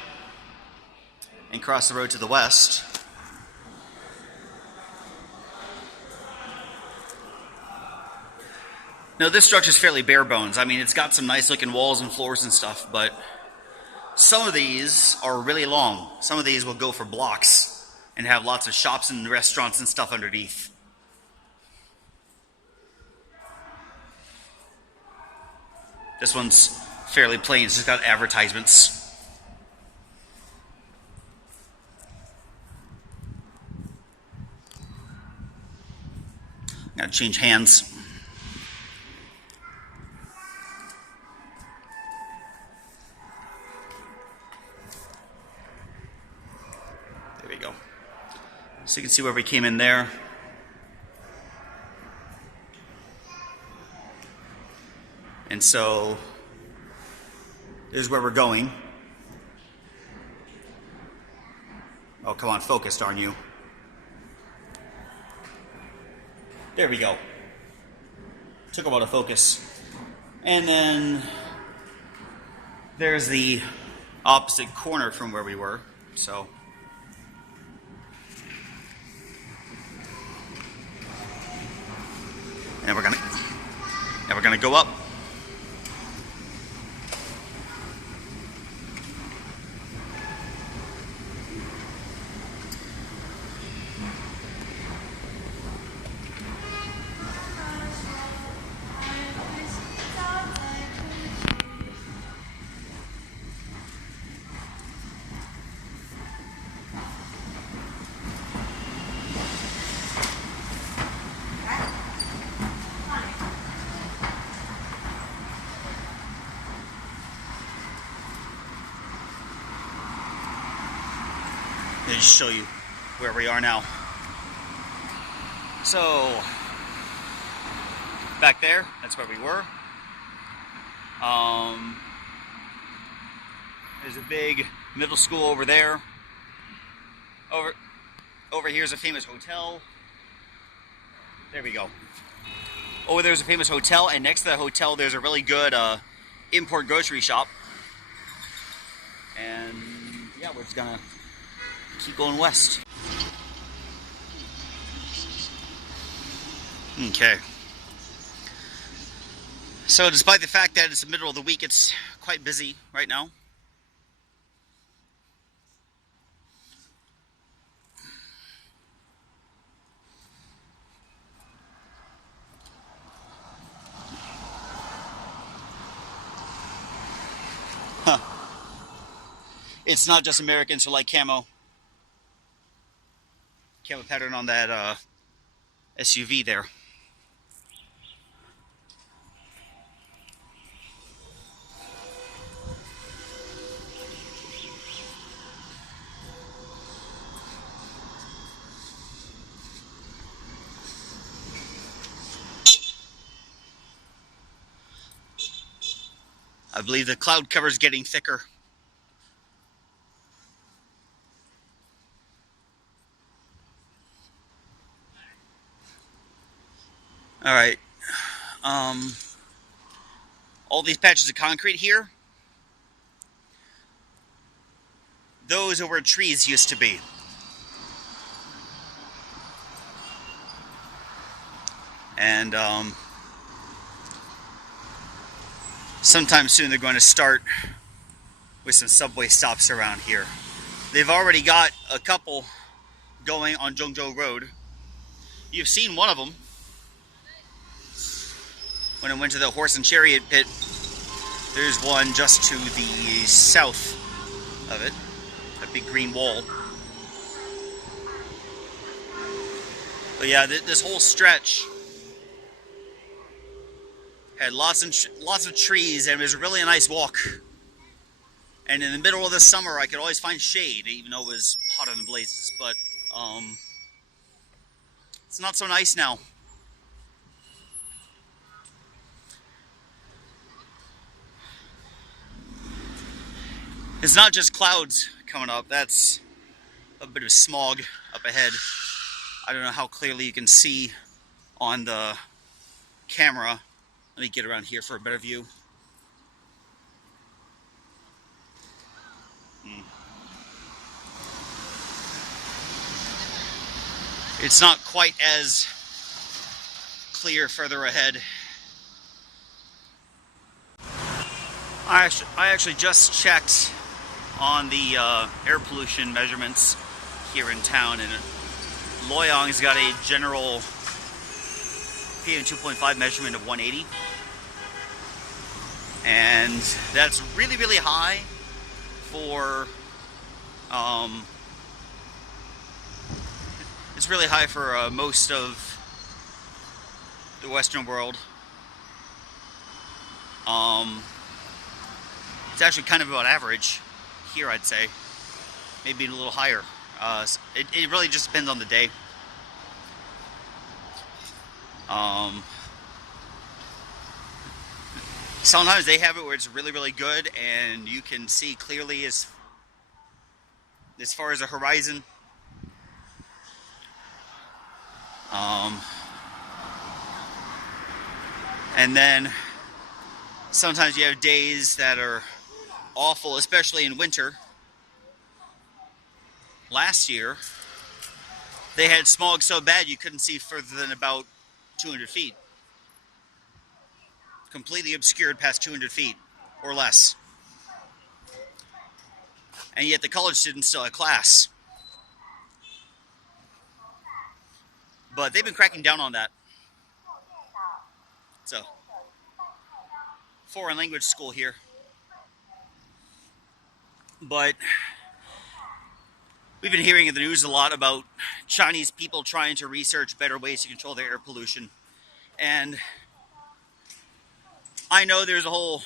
and cross the road to the west. Now this structure is fairly bare bones. I mean, it's got some nice looking walls and floors and stuff, but some of these are really long. Some of these will go for blocks and have lots of shops and restaurants and stuff underneath. This one's fairly plain, it's just got advertisements. Gotta change hands. There we go. So you can see where we came in there. And so, this is where we're going. Oh, come on, focus, darn you. There we go. Took a while to focus. And then, there's the opposite corner from where we were, so. And we're gonna we're gonna go up. Let me just show you where we are now. So, back there, that's where we were. There's a big middle school over there. Over here's a famous hotel. There we go. Over there's a famous hotel, and next to the hotel there's a really good import grocery shop. And yeah, we're just gonna keep going west. Okay. So despite the fact that it's the middle of the week, it's quite busy right now. Huh. It's not just Americans who like camo pattern on that SUV there. I believe the cloud cover is getting thicker. All right. All these patches of concrete here, those are where trees used to be. And sometime soon they're going to start with some subway stops around here. They've already got a couple going on Dongjo Road. You've seen one of them when I went to the horse and chariot pit. There's one just to the south of it, a big green wall. But yeah, this whole stretch had lots of trees, and it was really a nice walk. And in the middle of the summer, I could always find shade, even though it was hotter than blazes. But it's not so nice now. It's not just clouds coming up. That's a bit of smog up ahead. I don't know how clearly you can see on the camera. Let me get around here for a better view. It's not quite as clear further ahead. I actually just checked on the air pollution measurements here in town, and Luoyang's got a general PM 2.5 measurement of 180, and that's really, really high for it's really high for most of the Western world. It's actually kind of about average here, I'd say. Maybe a little higher. It really just depends on the day. Sometimes they have it where it's really, really good, and you can see clearly as far as the horizon. And then sometimes you have days that are awful, especially in winter. Last year, they had smog so bad you couldn't see further than about 200 feet. completely obscured past 200 feet or less. And yet the college students still have class. But they've been cracking down on that. It's a foreign language school here. But we've been hearing in the news a lot about Chinese people trying to research better ways to control their air pollution. And I know there's a whole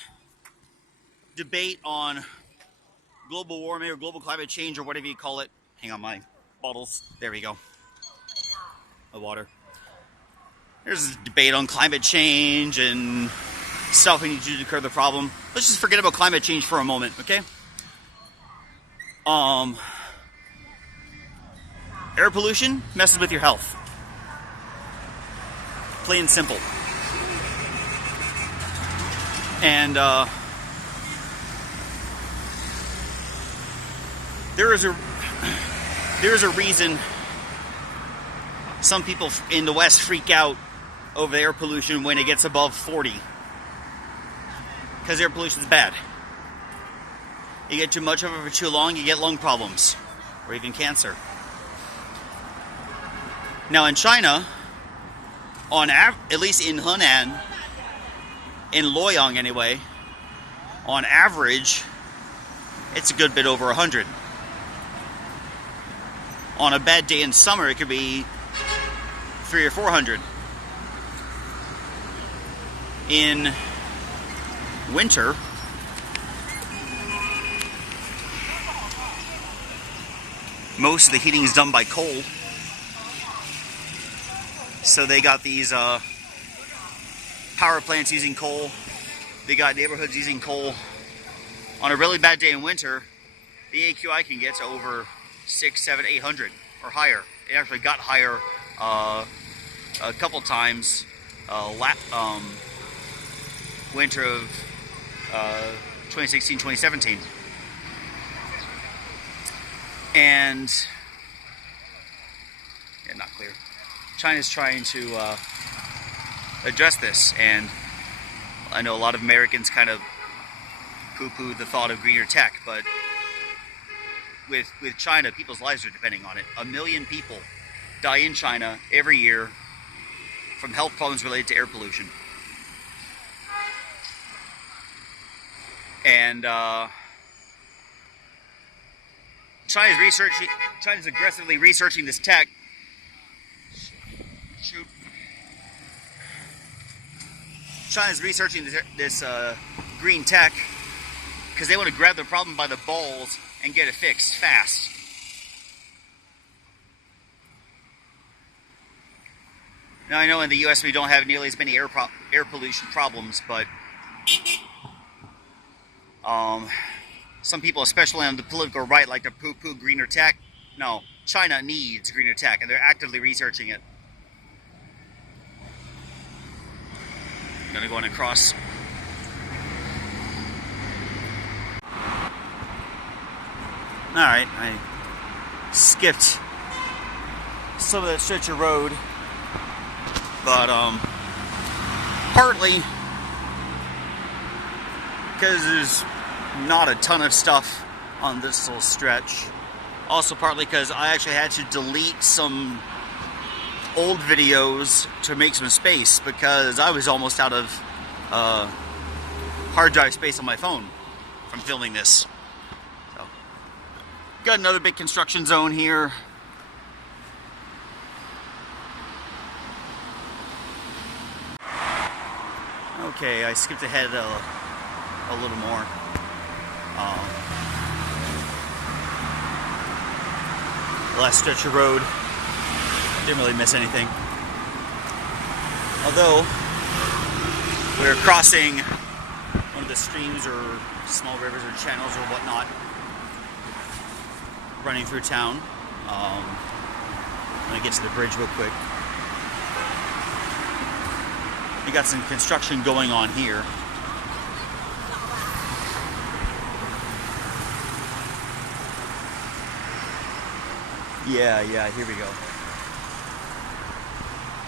debate on global warming or global climate change or whatever you call it. Hang on, my bottles. There we go. My water. There's a debate on climate change and stuff we need to do to curb the problem. Let's just forget about climate change for a moment, okay? Air pollution messes with your health. Plain and simple. And there is a reason some people in the West freak out over air pollution when it gets above 40. Because air pollution is bad. You get too much of it for too long, you get lung problems. Or even cancer. Now in China, at least in Henan, in Luoyang anyway, on average, it's a good bit over 100. On a bad day in summer, it could be 300 or 400. In winter, most of the heating is done by coal. So they got these power plants using coal. They got neighborhoods using coal. On a really bad day in winter, the AQI can get to over 600, 700, 800 or higher. It actually got higher a couple times winter of 2016, 2017. And yeah, not clear. China's trying to address this, and I know a lot of Americans kind of poo-poo the thought of greener tech, but with China, people's lives are depending on it. 1 million people die in China every year from health problems related to air pollution. And China's aggressively researching this tech. China's researching this green tech because they want to grab the problem by the balls and get it fixed fast. Now I know in the U.S. we don't have nearly as many air pollution problems, but some people, especially on the political right, like to poo-poo greener tech. No, China needs greener tech, and they're actively researching it. I'm gonna go in and cross. Alright, I skipped some of that stretch of road, but partly because there's not a ton of stuff on this little stretch. Also partly because I actually had to delete some old videos to make some space because I was almost out of hard drive space on my phone from filming this. So, got another big construction zone here. Okay, I skipped ahead a little more. Last stretch of road, didn't really miss anything. Although we're crossing one of the streams or small rivers or channels or whatnot running through town. I'm gonna get to the bridge real quick. We got some construction going on here. Yeah, here we go.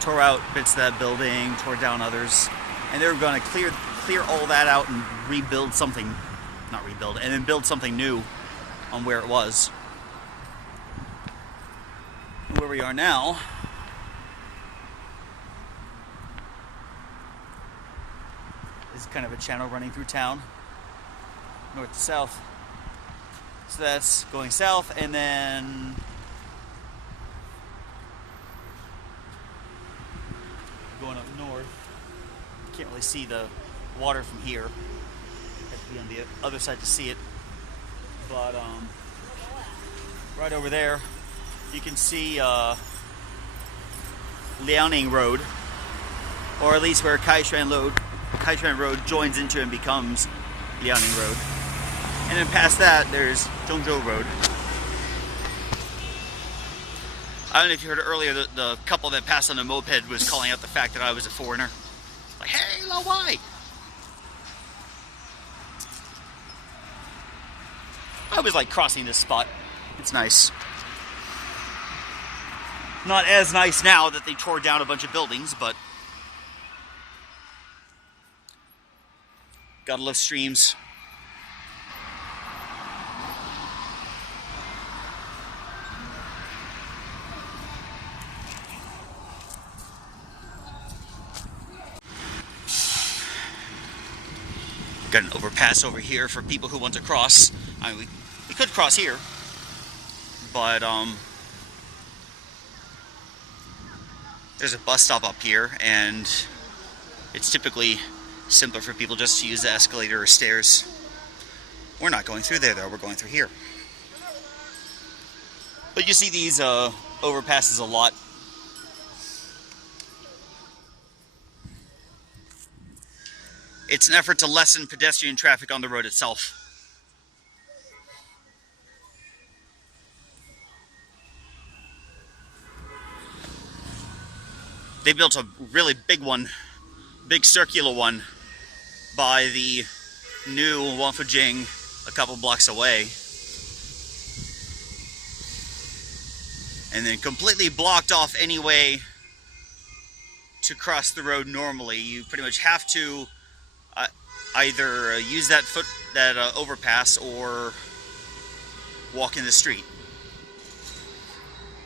Tore out bits of that building, tore down others, and they were going to clear clear all that out and rebuild something, not rebuild, and then build something new on where it was. And where we are now, is kind of a channel running through town, north to south. So that's going south, and then going up north. Can't really see the water from here. Have to be on the other side to see it. But right over there, you can see Liaoning Road, or at least where Kaishan Road joins into and becomes Liaoning Road. And then past that, there's Dongjo Road. I don't know if you heard earlier, the couple that passed on the moped was calling out the fact that I was a foreigner. Like, hey, Luoyang! I was like crossing this spot. It's nice. Not as nice now that they tore down a bunch of buildings, but gotta love streams. Got an overpass over here for people who want to cross. I mean, we could cross here, but there's a bus stop up here, and it's typically simpler for people just to use the escalator or stairs. We're not going through there though, we're going through here. But you see these overpasses a lot. It's an effort to lessen pedestrian traffic on the road itself. They built a really big one, big circular one, by the new Wanfujing a couple blocks away. And then completely blocked off any way to cross the road normally. You pretty much have to either use that overpass or walk in the street.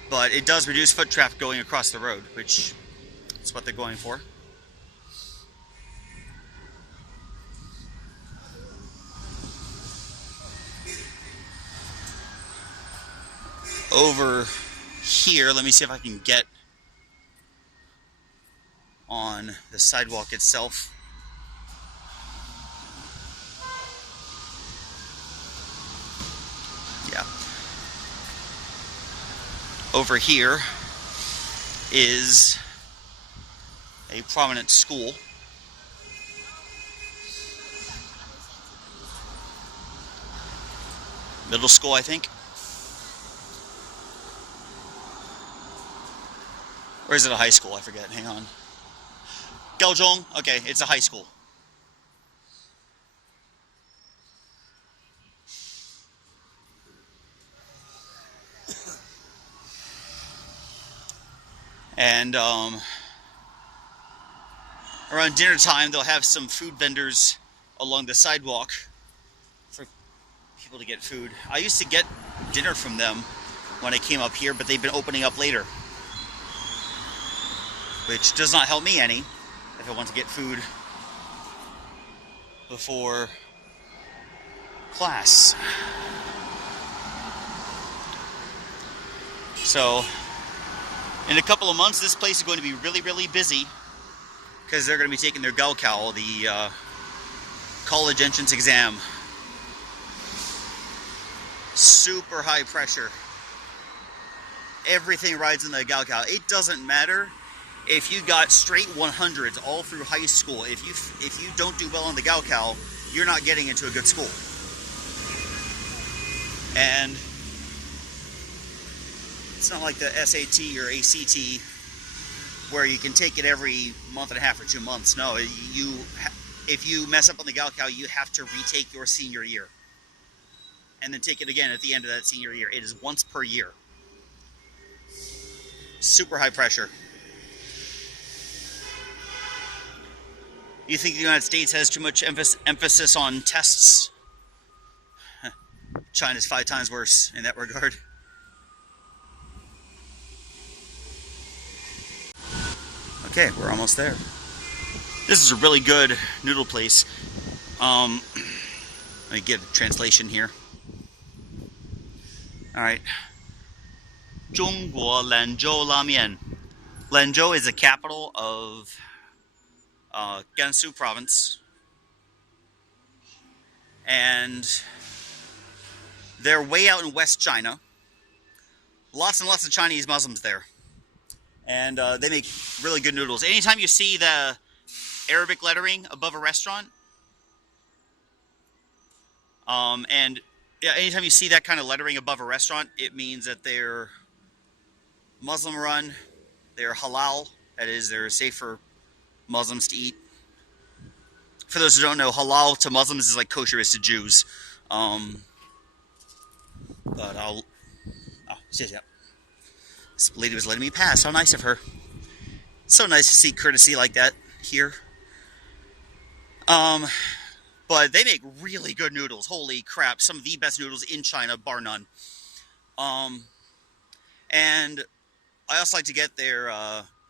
But it does reduce foot traffic going across the road, which is what they're going for. Over here, let me see if I can get on the sidewalk itself. Yeah. Over here is a prominent school. Middle school, I think. Or is it a high school? I forget. Hang on. Gaozhong? Okay, it's a high school. And around dinner time, they'll have some food vendors along the sidewalk for people to get food. I used to get dinner from them when I came up here, but they've been opening up later, which does not help me any if I want to get food before class. So in a couple of months, this place is going to be really, really busy because they're going to be taking their Gaokao, the college entrance exam. Super high pressure. Everything rides in the Gaokao. It doesn't matter if you got straight 100s all through high school. If you don't do well on the Gaokao, you're not getting into a good school. And it's not like the SAT or ACT where you can take it every month and a half or 2 months. No, if you mess up on the Gaokao, you have to retake your senior year and then take it again at the end of that senior year. It is once per year. Super high pressure. You think the United States has too much emphasis on tests? China's 5 times worse in that regard. Okay, we're almost there. This is a really good noodle place. Let me get a translation here. Alright. 中国兰州拉面. Lanzhou is the capital of Gansu province. And they're way out in West China. Lots and lots of Chinese Muslims there. And they make really good noodles. Anytime you see the Arabic lettering above a restaurant, and yeah, anytime you see that kind of lettering above a restaurant, it means that they're Muslim run, they're halal, that is, they're safe for Muslims to eat. For those who don't know, halal to Muslims is like kosher is to Jews. But I'll... Oh, yeah. This lady was letting me pass. How nice of her. So nice to see courtesy like that here. But they make really good noodles. Holy crap. Some of the best noodles in China, bar none. And I also like to get their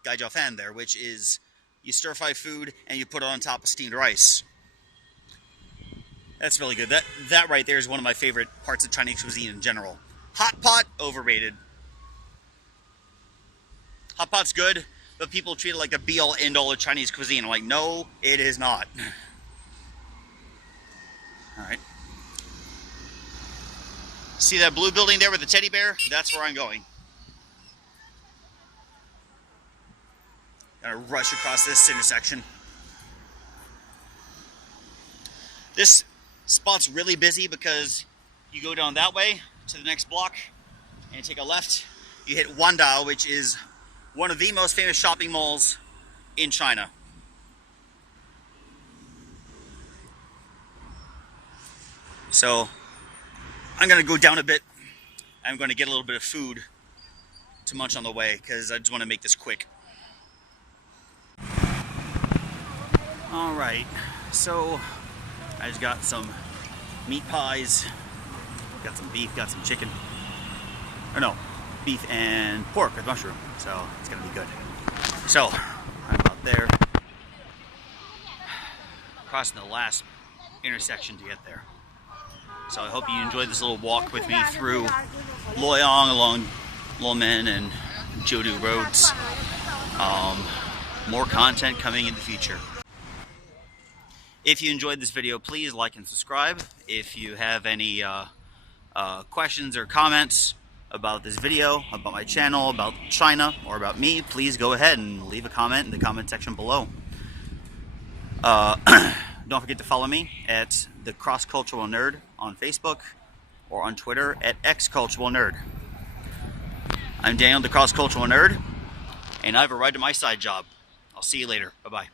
gai jiao fan there, which is you stir fry food and you put it on top of steamed rice. That's really good. That right there is one of my favorite parts of Chinese cuisine in general. Hot pot, overrated. Hot pot's good, but people treat it like the be-all, end-all of Chinese cuisine. I'm like, no, it is not. Alright. See that blue building there with the teddy bear? That's where I'm going. Gotta rush across this intersection. This spot's really busy because you go down that way to the next block and you take a left. You hit Wandao, which is one of the most famous shopping malls in China. So I'm gonna go down a bit. I'm going to get a little bit of food to munch on the way because I just want to make this quick. Alright, so I just got some meat pies, got some beef, got some chicken. Or no, beef and pork with mushroom, so it's gonna be good. So, I'm about there, crossing the last intersection to get there. So I hope you enjoyed this little walk with me through Luoyang along Luolong and Dongjo Roads. More content coming in the future. If you enjoyed this video, please like and subscribe. If you have any questions or comments about this video, about my channel, about China, or about me, please go ahead and leave a comment in the comment section below. Don't forget to follow me at The Cross-Cultural Nerd on Facebook or on Twitter at XCulturalNerd. I'm Daniel, The Cross-Cultural Nerd, and I have a ride to my side job. I'll see you later. Bye-bye.